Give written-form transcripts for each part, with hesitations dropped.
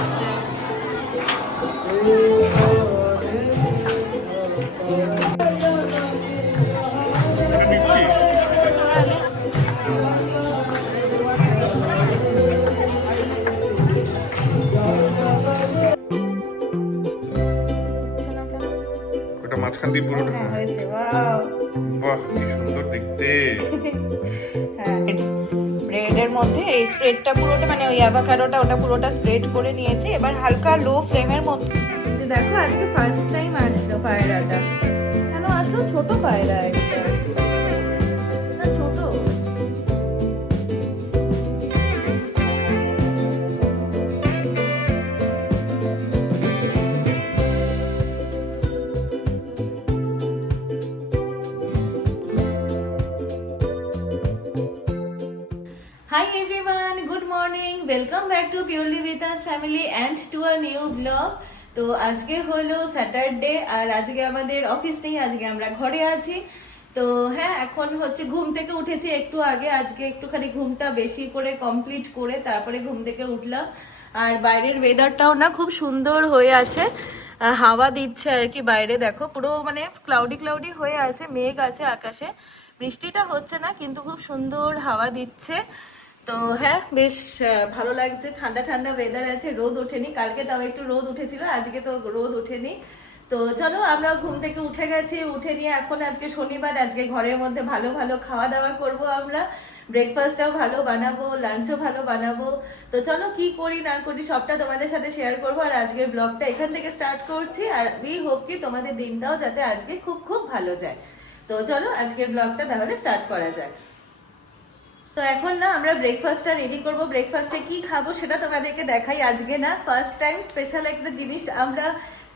হচ্ছে। ওটা মাঝখান দিয়ে পুরোটা হ্যাঁ হয়েছে, ওয়াও। বাহ কি সুন্দর দেখতে। হ্যাঁ, ব্রেডের মধ্যে এই স্প্রেডটা পুরোটা মানে ওই অ্যাভোকাডোটা ওটা পুরোটা স্প্রেড করে নিয়েছি। এবার হালকা লো ফ্লেমের মধ্যে দেখো আজকে ফার্স্ট টাইম আসলো পায়রাটা। কেন আসলো? ছোট পায়রা একটা না, ছোট। Hi everyone, good morning. Welcome back to Purely with Us family and to a new vlog. তো আজকে হলো স্যাটারডে আর আজকে আমাদের অফিস নেই, আজকে আমরা ঘরে আছি। তো হ্যাঁ, এখন হচ্ছে ঘুম থেকে উঠেছি একটু আগে। আজকে একটুখানি ঘুমটা বেশি করে কমপ্লিট করে তারপরে ঘুম থেকে উঠলাম। আর বাইরের ওয়েদারটাও না খুব সুন্দর হয়ে আছে, হাওয়া দিচ্ছে আর কি। বাইরে দেখো পুরো মানে ক্লাউডি ক্লাউডি হয়ে আছে, মেঘ আছে আকাশে, বৃষ্টিটা হচ্ছে না কিন্তু খুব সুন্দর হাওয়া দিচ্ছে। তো হ্যাঁ, বেশ ভালো লাগছে, ঠান্ডা ঠান্ডা ওয়েদার আছে, রোদ ওঠেনি। কালকে তাও একটু রোদ উঠেছিল, আজকে তো রোদ ওঠেনি। তো চলো, আমরা ঘুম থেকে উঠে গেছি, উঠে নিয়ে এখন আজকে শনিবার, আজকে ঘরের মধ্যে ভালো ভালো খাওয়া দাওয়া করব আমরা। ব্রেকফাস্টটাও ভালো বানাবো, লাঞ্চও ভালো বানাবো। তো চলো, কি করি না করি সবটা তোমাদের সাথে শেয়ার করবো। আর আজকের ব্লগটা এখান থেকে স্টার্ট করছি। আর উই হোপ কি তোমাদের দিনটাও যাতে আজকে খুব খুব ভালো যায়। তো চলো আজকের ব্লগটা তাহলে স্টার্ট করা যায়। তো এখন না আমরা ব্রেকফাস্টটা রেডি করব। ব্রেকফাস্টে কি খাবো সেটা তোমাদেরকে দেখাই। আজকে না ফার্স্ট টাইম স্পেশাল একটা জিনিস, আমরা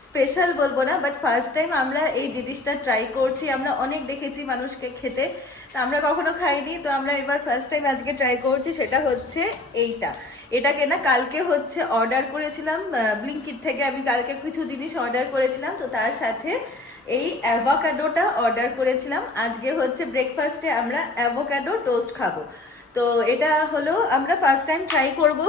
স্পেশাল বলবো না, বাট ফার্স্ট টাইম আমরা এই জিনিসটা ট্রাই করছি। আমরা অনেক দেখেছি মানুষকে খেতে, তা আমরা কখনো খাইনি। তো আমরা এবার ফার্স্ট টাইম আজকে ট্রাই করছি, সেটা হচ্ছে এইটা। এটাকে না কালকে হচ্ছে অর্ডার করেছিলাম ব্লিঙ্কিট থেকে। আমি কালকে কিছু জিনিস অর্ডার করেছিলাম, তো তার সাথে এই অ্যাভোকাডোটা অর্ডার করেছিলাম। আজকে হচ্ছে ব্রেকফাস্টে আমরা অ্যাভোকাডো টোস্ট খাবো। তো এটা হলো আমরা ফার্স্ট টাইম ট্রাই করব।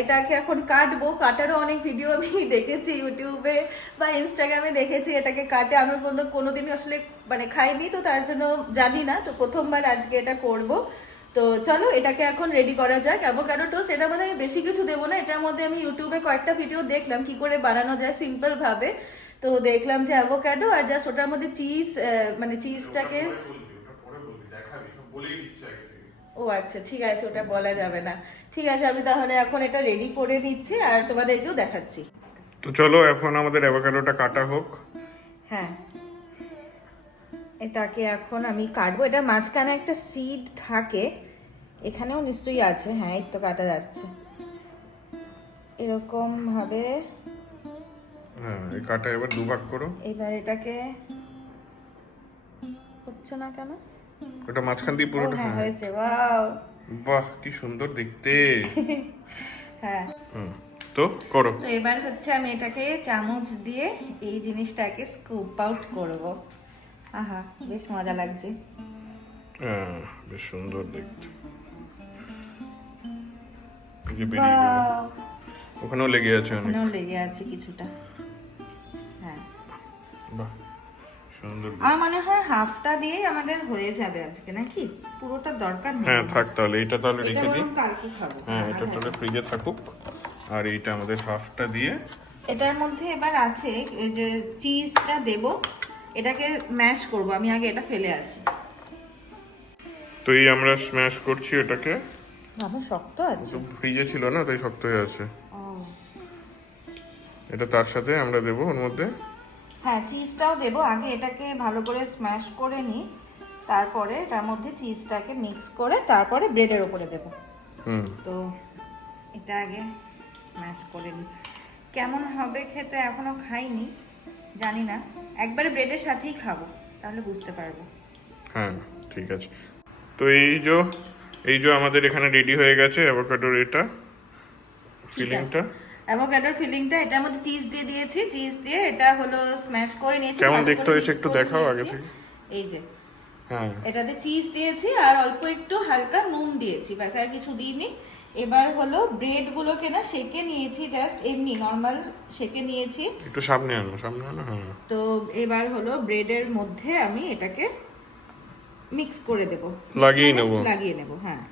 এটাকে এখন কাটবো, কাটারও অনেক ভিডিও আমি দেখেছি ইউটিউবে বা ইনস্টাগ্রামে দেখেছি, এটাকে কাটে। আমি কোনোদিন আসলে মানে খাইনি, তো তার জন্য জানি না। তো প্রথমবার আজকে এটা করব। তো চলো এটাকে এখন রেডি করা যাক। অ্যাভোকাডো টোস্ট, এটার মধ্যে আমি বেশি কিছু দেবো না। এটার মধ্যে আমি ইউটিউবে কয়েকটা ভিডিও দেখলাম কি করে বানানো যায় সিম্পল ভাবে। তো দেখলাম যে অ্যাভোকাডো আর জাস্ট ওটার মধ্যে চিজ, মানে চিজটাকে, ও আচ্ছা ঠিক আছে, ওটা বলা যাবে না। ঠিক আছে, আমি তাহলে এখন এটা রেডি করে নিচ্ছি আর তোমাদেরকেও দেখাচ্ছি। তো চলো এখন আমাদের অ্যাভোকাডোটা কাটা হোক। হ্যাঁ, এটাকে এখন আমি কাটবো। এটা মাঝখানে একটা সিড থাকে, এখানেও নিশ্চয়ই আছে। হ্যাঁ, এই তো কাটা যাচ্ছে এরকম ভাবে। হ্যাঁ, এই কাটা এবার দুভাগ করো। এবার এটাকে হচ্ছে না কেন? ওটা মাঝখান দিয়ে ও পুরোটা হ্যাঁ, হয়েছে, ওয়াও। বাহ কি সুন্দর দেখতে। হ্যাঁ, তো করো। তো এবার হচ্ছে আমি এটাকে চামচ দিয়ে এই জিনিসটাকে স্কুপ আউট করব। আহা, বেশ মজা লাগছে। হ্যাঁ, বেশ সুন্দর দেখতে। এই যে বেরিয়ে গেল, Wow! ওখানেও লেগে আছে অনেক। ওখানেও লেগে আছে কিছুটা। হ্যাঁ, বাহ সুন্দর। আমার মনে হয় হাফটা দিয়ে আমাদের হয়ে যাবে আজকে, নাকি পুরোটা দরকার নেই? হ্যাঁ থাক, তাহলে এটা তাহলে এটা রেখে দিই। বরং কালকে খাবো। হ্যাঁ, এটা তাহলে ফ্রিজে থাকুক। আর এইটা আমাদের হাফটা দিয়ে, এটার মধ্যে এবার আছে এই যে চিজটা দেব, এটাকে ম্যাশ করব। আমি আগে এটা ফেলে আসি। তো এই আমরা স্ম্যাশ করছি এটাকে। বাবা, শক্ত আছে। তো ফ্রিজে ছিল না, তাই শক্ত হয়ে আছে। ও এটা তার সাথে আমরা দেবো ওর মধ্যে। হ্যাঁ, চিজটাও দেবো। আগে এটাকে ভালো করে স্ম্যাশ করে নিই, তারপরে তার মধ্যে চিজটাকে মিক্স করে তারপরে ব্রেডের উপরে দেবো। তো এটা আগে স্ম্যাশ করে নিই। কেমন হবে খেতে এখনো খাইনি, জানি না। একবারে ব্রেডের সাথেই খাবো, তাহলে বুঝতে পারবো। হ্যাঁ ঠিক আছে। তো এই যে আমাদের এখানে রেডি হয়ে গেছে অ্যাভোকাডোর এটা ফিলিংটা। অ্যাভোকাডোর ফিলিংটা, এটার মধ্যে চিজ দিয়ে দিয়েছি। চিজ দিয়ে এটা হলো স্ম্যাশ করে নিয়েছি। কেমন ভালো দেখতে করে হয়েছে mix একটু করে দেখাও আগে নিয়েছি। থেকে। এই যে হ্যাঁ এটাতে চিজ দিয়েছি আর অল্প একটু হালকা নুন দিয়েছি, ব্যাস আর কিছু দিইনি। এবার হলো ব্রেড গুলোকে না সেকে নিয়েছি, জাস্ট এমনি নর্মাল সেকে নিয়েছি। একটু সামনে আনো, সামনে আনো, হ্যাঁ। তো এবার হলো ব্রেডের মধ্যে আমি এটাকে মিক্স করে দেব, লাগিয়ে নেব, হ্যাঁ।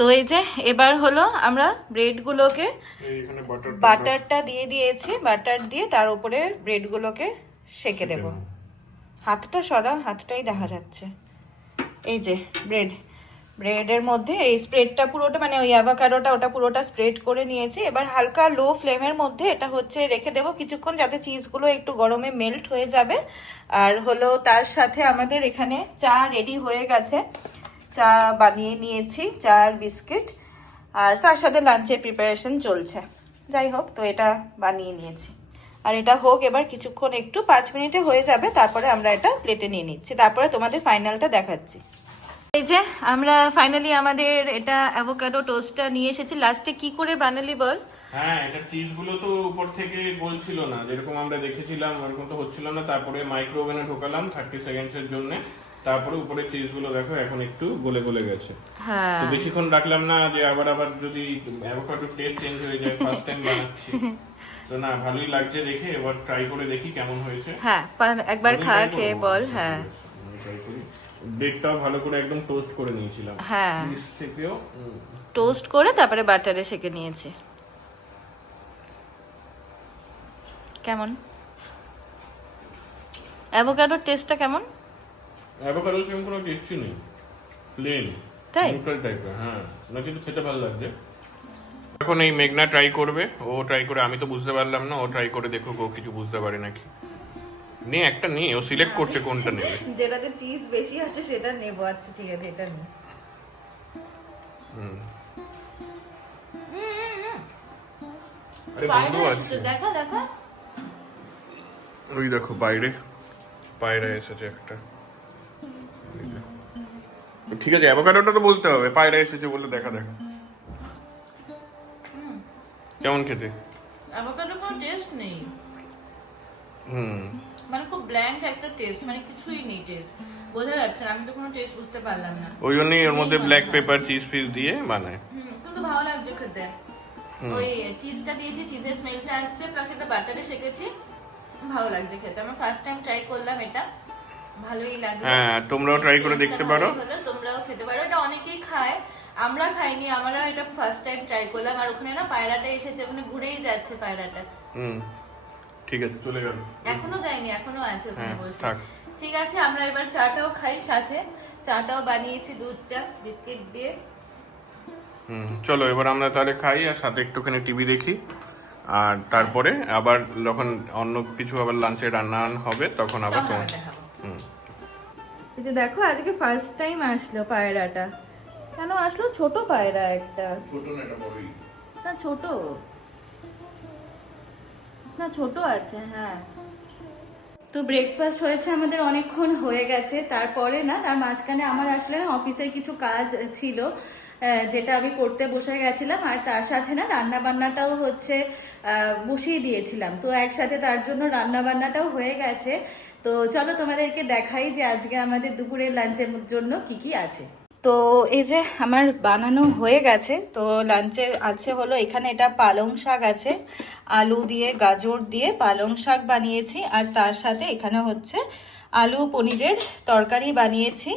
তো এই যে এবার হলো আমরা ব্রেড গুলোকে এইখানে বাটারটা দিয়ে দিয়েছি, বাটার দিয়ে তার উপরে ব্রেড গুলোকে সেকে দেব। হাতটা সরা, হাতটাই দেখা যাচ্ছে। এই যে ব্রেডের মধ্যে এই স্প্রেডটা পুরোটা, মানে ওই অ্যাভোকাডোটা ওটা পুরোটা স্প্রেড করে নিয়েছি। এবার হালকা লো ফ্লেমের মধ্যে এটা হচ্ছে রেখে দেবো কিছুক্ষণ, যাতে চিজগুলো একটু গরমে মেল্ট হয়ে যাবে। আর হলো তার সাথে আমাদের এখানে চা রেডি হয়ে গেছে, চা বানিয়ে নিয়েছি, চা আর বিস্কিট, আর তার সাথে লাঞ্চের প্রিপারেশন চলছে। যাই হোক, তো এটা বানিয়ে নিয়েছি, আর এটা হোক এবার কিছুক্ষণ, একটু 5 মিনিটে হয়ে যাবে। তারপরে আমরা এটা প্লেটে নিয়ে নিচ্ছি, তারপরে তোমাদের ফাইনালটা দেখাচ্ছি। এই যে আমরা ফাইনালি আমাদের এটা অ্যাভোকাডো টোস্টটা নিয়ে এসেছি। লাস্টে কি করে বানালি বল? হ্যাঁ, এটা চিজ গুলো তো উপর থেকে গলছিল না, যেরকম আমরা দেখেছিলাম ওরকম তো হচ্ছিল না। তারপরে মাইক্রো ওভেনে ঢোকালাম 30 সেকেন্ডস এর জন্য, তারপরে উপরে চিজ গুলো দেখো এখন একটু গলে গলে গেছে। হ্যাঁ, তো বেশিক্ষণ রাখলাম না, যে আবার যদি অ্যাভোকাডো টেস্ট চেঞ্জ হয়ে যায়। ফার্স্ট টাইম বানাচ্ছি তো, না ভালোই লাগছে দেখে। এবার ট্রাই করে দেখি কেমন হয়েছে। হ্যাঁ, একবার খেয়ে বল। হ্যাঁ, ট্রাই করি। ব্রেডটাও ভালো করে একদম টোস্ট করে নিয়েছিলাম। হ্যাঁ, নিচ থেকেও টোস্ট করে তারপরে বাটারে সেকে নিয়েছি। কেমন অ্যাভোকাডোর টেস্টটা কেমন? অ্যাভোকাডো সেরকম কোনো টেস্টই নেই, প্লেন তাই? নিউট্রাল টাইপের। হ্যাঁ, না কিন্তু খেতে ভালো লাগছে। এখন এই মেঘনা ট্রাই করবে, ও ট্রাই করে, আমি তো বুঝতে পারলাম না, ও ট্রাই করে দেখুক, ও কিছু বুঝতে পারে নাকি। নে একটা নে, ও সিলেক্ট করছে কোনটা নেবে। যেটাতে চিজ বেশি আছে সেটা নেব। আচ্ছা ঠিক আছে, এটা নে। আরে বন্ধু আছে, দেখো দেখো, ওই দেখো বাইরে পায়রা এসেছে একটা। ঠিক আছে, অ্যাভোকাডোটা তো বলতে হবে, পায়রা এসেছে বলে দেখা দেখা। কেমন খেতে? অ্যাভোকাডোর কোনো টেস্ট নেই, হুম, মানে খুব ব্ল্যাঙ্ক একটা টেস্ট, মানে কিছুই নেই টেস্ট, বোঝা যাচ্ছে না। আমি তো কোনো টেস্ট বুঝতে পারলাম না। ওই জন্যই এর মধ্যে ব্ল্যাক পেপার চিজ পিস দিয়ে বানায়। কিন্তু ভালো লাগছে খেতে। ওই চিজটা দিয়েছি, চিজের স্মেলটা আসছে, প্লাস একটা বাটারে সেকেছি, ভালো লাগছে খেতে। আমি ফার্স্ট টাইম ট্রাই করলাম এটা, ভালোই লাগলো। হ্যাঁ, তোমরাও ট্রাই করে দেখতে পারো, তোমরাও খেতে পারো। এটা অনেকেই খায়, আমরা খাইনি, আমরা এটা ফার্স্ট টাইম ট্রাই করলাম। আর ওখানে না পায়রাটা এসেছে, ওখানে ঘুরেই যাচ্ছে পায়রাটা। ঠিক আছে, চলে গেল, এখনো যায়নি, এখনো আছে ওখানে বসে। থাক। ঠিক আছে, আমরা এবার চাটাও খাই সাথে। চাটাও বানিয়েছি দুধ চা বিস্কিট দিয়ে। চলো এবার আমরা তাহলে খাই, আর সাথে একটুখানি টিভি দেখি। আর তারপরে আবার যখন অন্য কিছু আবার লাঞ্চে রান্না হবে তখন আবার দেখাবো। এই যে দেখো, আজকে ফার্স্ট টাইম আসলো পায়রাটা। কেন আসলো? ছোট পায়রা একটা। ছোট না, এটা বড়ই। না ছোট, না ছোট আছে। হ্যাঁ, তো ব্রেকফাস্ট হয়েছে আমাদের, অনেকক্ষণ হয়ে গেছে। তারপরে না, তার মাঝখানে আমার আসলে না অফিসের কিছু কাজ ছিল, যেটা আমি করতে বসে গেছিলাম। আর তার সাথে না রান্না বান্নাটাও হচ্ছে বসিয়ে দিয়েছিলাম, তো একসাথে তার জন্য রান্না বান্নাটাও হয়ে গেছে। তো চলো তোমাদেরকে দেখাই যে আজকে আমাদের দুপুরের লাঞ্চের জন্য কি কি আছে। তো এই যে আমার বানানো হয়ে গেছে। তো লাঞ্চে আছে হলো এখানে এটা পালং শাক আছে, আলু দিয়ে গাজর দিয়ে পালং শাক বানিয়েছি। আর তার সাথে এখানে হচ্ছে আলু পনিরের তরকারি বানিয়েছি।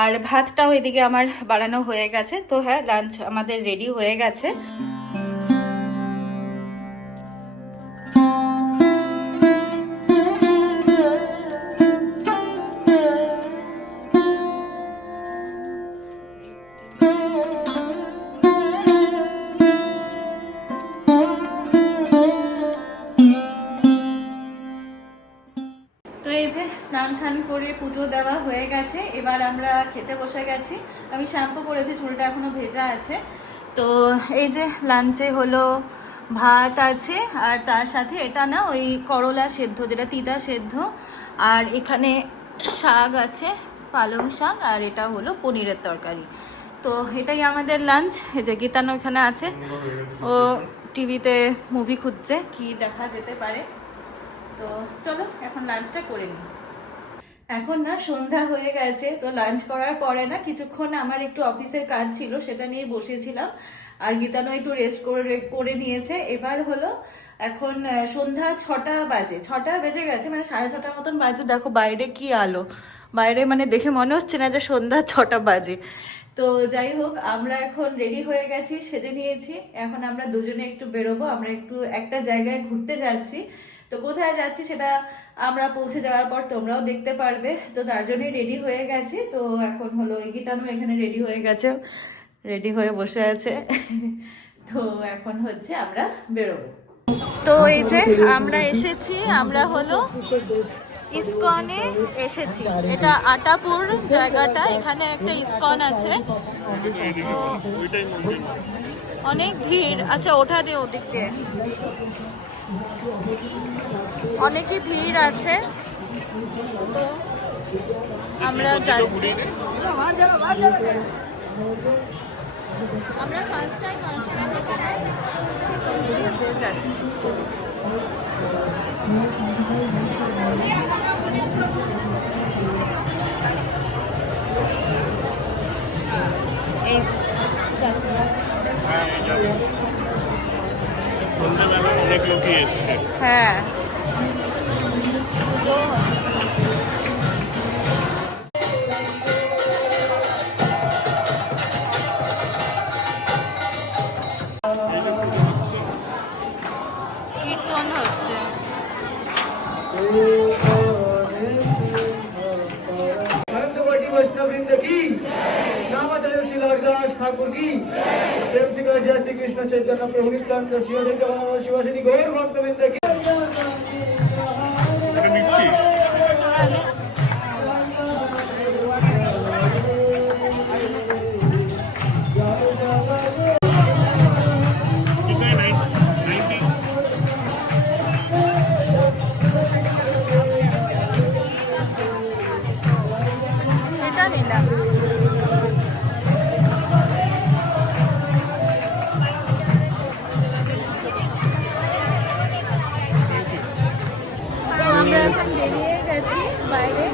আর ভাতটাও এদিকে আমার বানানো হয়ে গেছে। তো হ্যাঁ, লাঞ্চ আমাদের রেডি হয়ে গেছে। স্নান টান করে পুজো দেওয়া হয়ে গেছে, এবার আমরা খেতে বসে গেছি। আমি শ্যাম্পু করেছি, চুলটা এখনো ভেজা আছে। তো এই যে লাঞ্চে হলো ভাত আছে, আর তার সাথে এটা না ওই করলা সেদ্ধ, যেটা তিতা সেদ্ধ, আর এখানে শাক আছে, পালং শাক, আর এটা হলো পনিরের তরকারি। তো এটাই আমাদের লাঞ্চ। এই যে গীতানো এখানে আছে, ও টিভিতে মুভি খুঁজছে, কি দেখা যেতে পারে। তো চলো এখন লাঞ্চটা করে নিই। এখন না সন্ধ্যা হয়ে গেছে, তো লাঞ্চ করার পরে না কিছুক্ষণ আমার একটু অফিসের কাজ ছিল, সেটা নিয়ে বসেছিলাম। আর গীতানো একটু রেস্ট করে করে নিয়েছে। এবার হলো এখন সন্ধ্যা 6টা বাজে, 6টা বেজে গেছে, মানে 6:30 মতন বাজে। দেখো বাইরে কি আলো, বাইরে মানে দেখে মনে হচ্ছে না যে সন্ধ্যা 6টা বাজে। তো যাই হোক, আমরা এখন রেডি হয়ে গেছি, সেজে নিয়েছি। এখন আমরা দুজনে একটু বেরোবো, আমরা একটু একটা জায়গায় ঘুরতে যাচ্ছি। তো কোথায় যাচ্ছি সেটা আমরা পৌঁছে যাওয়ার পর তোমরাও দেখতে পারবে। তো তার জন্যই রেডি হয়ে গেছি। তো এখন হলো গীতানু এখানে রেডি হয়ে গেছে, রেডি হয়ে বসে আছে। তো এখন হচ্ছে আমরা বেরোবো। তো এই যে আমরা এসেছি, আমরা হলো ইসকনে এসেছি। এটা আটাপুর জায়গাটা, এখানে একটা ইসকন আছে। তো অনেক ভিড়। আচ্ছা ওঠা দিয়ে ওদিক দিয়ে অনেকই ভিড় আছে। তো আমরা যাচ্ছি, আমরা ফার্স্ট টাইম আসলাম এখানে, যাচ্ছি। এই সন্ধ্যাবেলা অনেক লোকই এসছে। হ্যাঁ, তো কীর্তন হচ্ছে। अनंतकोटि वैष्णववृंद की नामाचार्य श्री हरिदास ठाकुर की प्रेम से कहे जय श्री कृष्ण चैतन्य प्रभु नित्यानंद शिवाशिनी गौर भक्तवृंद की এটা নিচ্ছি। কিতনে 90 এটা নিলাম। তো আমরা এখন বেরিয়ে গেছি বাইরে,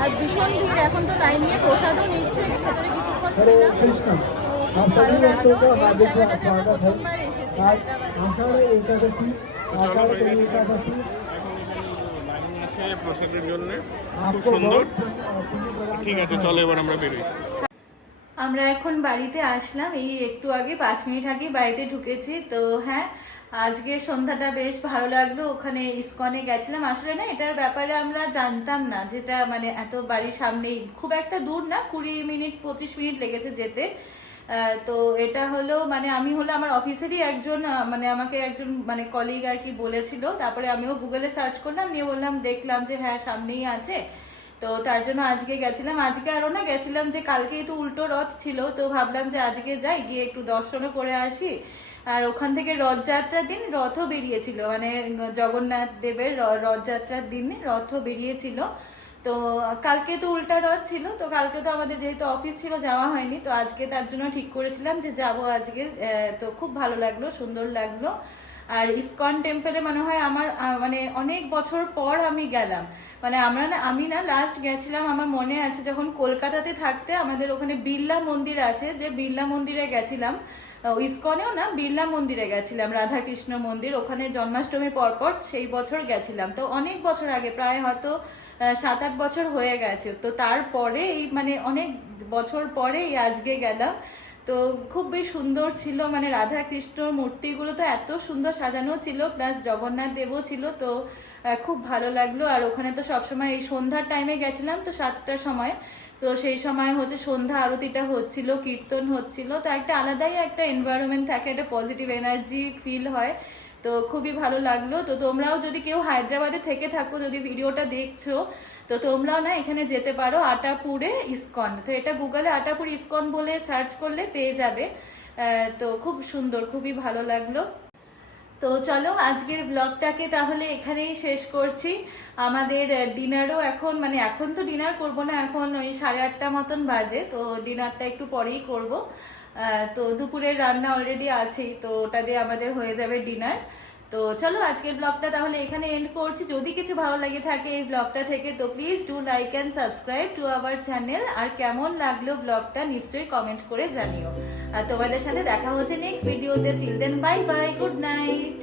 আর ভীষণ ভিড়। এখন তো লাইন নিয়ে প্রসাদও নিচ্ছে, ভেতরে কিছুক্ষণ ছিলাম। তো খুব ভালো লাগলো। এই জায়গাটাতে আমরা প্রথমবার এসেছি হায়দ্রাবাদে। প্রসাদের জন্য খুব সুন্দর। ঠিক আছে, চলো এবার আমরা বেরোই। আমরা এখন বাড়িতে আসলাম, এই একটু আগে 5 মিনিট আগে বাড়িতে ঢুকেছি। তো হ্যাঁ, আজকে সন্ধ্যাটা বেশ ভালো লাগলো। ওখানে ইসকনে গেছিলাম। আসলে না এটার ব্যাপারে আমরা জানতাম না, যেটা মানে এত বাড়ির সামনেই, খুব একটা দূর না, 20 মিনিট 25 মিনিট লেগেছে যেতে। তো এটা হলো মানে আমি হলো আমার অফিসেরই একজন মানে আমাকে একজন মানে কলিগ আর কি বলেছিল। তারপরে আমিও গুগলে সার্চ করলাম, নিয়ে বললাম, দেখলাম যে হ্যাঁ সামনেই আছে। তো তার জন্য আজকে গেছিলাম। আজকে আরো না গেছিলাম যে কালকেই তো উল্টো রথ ছিল, তো ভাবলাম যে আজকে যাই, গিয়ে একটু দর্শনও করে আসি। আর ওখান থেকে রথযাত্রার দিন রথও বেরিয়েছিল, মানে জগন্নাথ দেবের রথযাত্রার দিন রথও বেরিয়েছিল। তো কালকে তো উল্টা রথ ছিল, তো কালকে তো আমাদের যেহেতু অফিস ছিল যাওয়া হয়নি। তো আজকে তার জন্য ঠিক করেছিলাম যে যাব আজকে। তো খুব ভালো লাগলো, সুন্দর লাগলো। আর ইসকন টেম্পলে মনে হয় আমার মানে অনেক বছর পর আমি গেলাম। মানে আমি না লাস্ট গেছিলাম, আমার মনে আছে যখন কলকাতাতে থাকতে আমাদের ওখানে বিড়লা মন্দির আছে, যে বিড়লা মন্দিরে গেছিলাম। ইসকনেও না, বিড়লা মন্দিরে গেছিলাম, রাধাকৃষ্ণ মন্দির, ওখানে জন্মাষ্টমীর পরপর সেই বছর গেছিলাম। তো অনেক বছর আগে, প্রায় হয়তো 7-8 বছর হয়ে গেছে। তো তারপরে এই মানে অনেক বছর পরে এই আজকে গেলাম। তো খুব বেশ সুন্দর ছিল, মানে রাধা কৃষ্ণর মূর্তিগুলো তো এত সুন্দর সাজানো ছিল, প্লাস জগন্নাথ দেবও ছিল। তো খুব ভালো লাগলো। আর ওখানে তো সবসময় এই সন্ধ্যার টাইমে গেছিলাম, তো 7টার সময়। তো সেই সময় হচ্ছে সন্ধ্যা আরতিটা হচ্ছিল, কীর্তন হচ্ছিল। তো একটা আলাদাই একটা এনভায়রনমেন্ট থাকে, একটা পজিটিভ এনার্জি ফিল হয়। তো খুবই ভালো লাগলো। তো তোমরাও যদি কেউ হায়দ্রাবাদে থেকে থাকো, যদি ভিডিওটা দেখছো, তো তোমরাও না এখানে যেতে পারো, আটাপুরে ইসকন। তো এটা গুগলে আটাপুর ইসকন বলে সার্চ করলে পেয়ে যাবে। তো খুব সুন্দর, খুবই ভালো লাগলো। তো চলো আজকের ব্লগটাকে তাহলে এখানেই শেষ করছি। আমাদের ডিনারও এখন মানে এখন তো ডিনার করব না, এখন ওই 8:30 মতন বাজে। তো ডিনারটা একটু পরেই করব। তো দুপুরের রান্না অলরেডি আছেই, তো ওটা দিয়ে আমাদের হয়ে যাবে ডিনার। তো চলো আজকের ব্লগটা তাহলে এখানে এন্ড করছি। যদি কিছু ভালো লাগে থাকে এই ব্লগটা থেকে তো please do like and subscribe to our channel. আর কেমন লাগলো ব্লগটা নিশ্চয়ই কমেন্ট করে জানিও। আর তোমাদের সাথে দেখা হচ্ছে নেক্সট ভিডিওতে। Till then bye bye, good night.